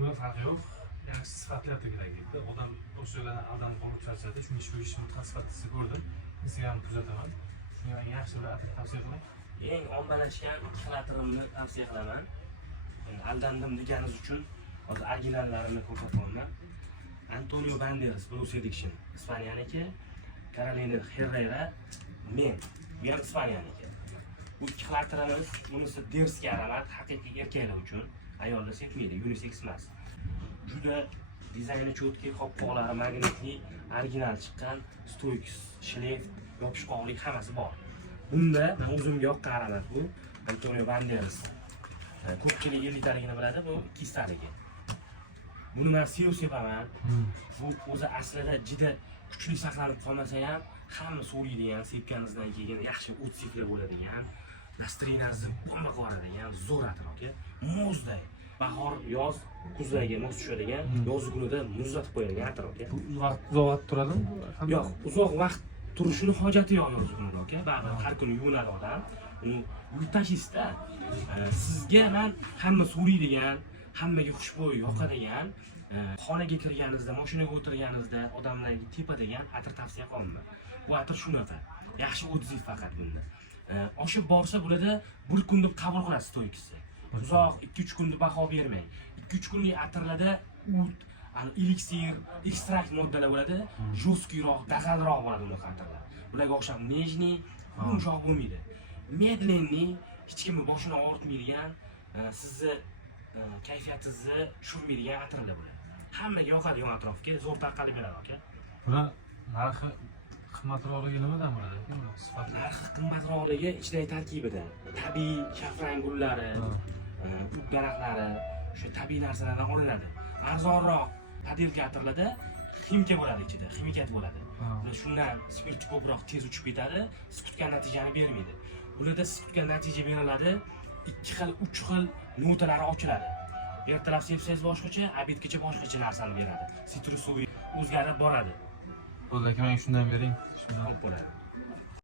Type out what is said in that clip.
Pulga farqi yo'q. Yaxshi sifatlar kerak edi. Odam o'sha yerdan aldanib qolib charchadi. Shuni shu ishni sifatini ko'rdim. Instagramni kuzataman. Shunga men yaxshi bir atir tavsiya qilaman. Eng ommalashgan ikki xalatirimni tavsiya qilaman. Aldandim deganingiz uchun hozir originallarini ko'rsatyapman. Antonio Banderas, Bruce Addiction, Ispanyaniki, Carolina Herrera, men, bu ham Ispanyaniki. Bu ikki xalatirimiz, bunisi dersga alamat, haqiqiy erkaklar uchun, ayollar sevmaydi, unisex emas. Juda dizayni cho'tki, qopqoqlari magnetli, original chiqqan, stoik, shleyf, yopishqoqlik hammasi bor. Bunda men o'zimga yoqqan alamat bu Antonio Banderas. Ko'pchilik 50 taligini biladi, bu 200 taligi. Buni men sevaman. Bu o'zi aslida juda kuchli saqlanib qolmasa ham, hamma so'raydigan, sepganingizdan keyin yaxshi o't sifli bo'ladigan, настроениyangizni bomba qiladigan zo'r atir aka. Muzday. Bahor, yoz, kuzlarga muz tushadigan, yoz kunida muzlatib qo'yilgan atir aka. Uzoq vaqt turadimi? Yo'q, uzoq vaqt turishini hojati yo'q yoz kunida aka. Baribir har kuni yuvinadi odam. Yurtasizda sizga men hamma so'raydigan, hammaga xushbo'y yoqadigan, xonaga kirganingizda, mashinaga o'tirganingizda odamlarga tepadigan atir tavsiya qilaman. Bu atir shunaqa. Yaxshi odziv faqat bunda. Oshib borsa bo'ladi, bir kunda qabul qilasiz stoykisi. Uzoq 2-3 kunda baho bermang. 2-3 kunlik atirlarda o't, eliksir, ekstrakt moddalar bo'ladi, jo'skiroq, dag'alroq bo'ladi ular atirlar. Bularga o'xshab nejniy, yumshoq bo'lmaydi. Medlenniy, hech kimni boshini og'ritmaydigan, sizni kayfiyatingizni tushirmaydigan atirlar bo'ladi. Hammaga yoqadigan atrofga zo'r tarqalib beradi aka. Bular narxi qimmatroqligi nimadan bo'ladi? Sifati. Narxi qimmatroqligi ichidagi tarkibida. Tabiiy shafran gullari, ut daraxtlari, o'sha tabiiy narsalardan olinadi. Arzonroq padelka atirlarda ximika bo'ladi ichida, ximikat bo'ladi. Shundan spirt ko'proq tez uchib ketadi, siz kutgan natijani bermaydi. Ularda siz kutgan natija beriladi, 2 xil, 3 xil notalari ochiladi. Ertalab sepsangiz boshqacha, obedgacha boshqacha narsani beradi. Sitrusoviy o'zgarib boradi. Bo'ldi aka, menga shundan bering. Shundan bo'ladi.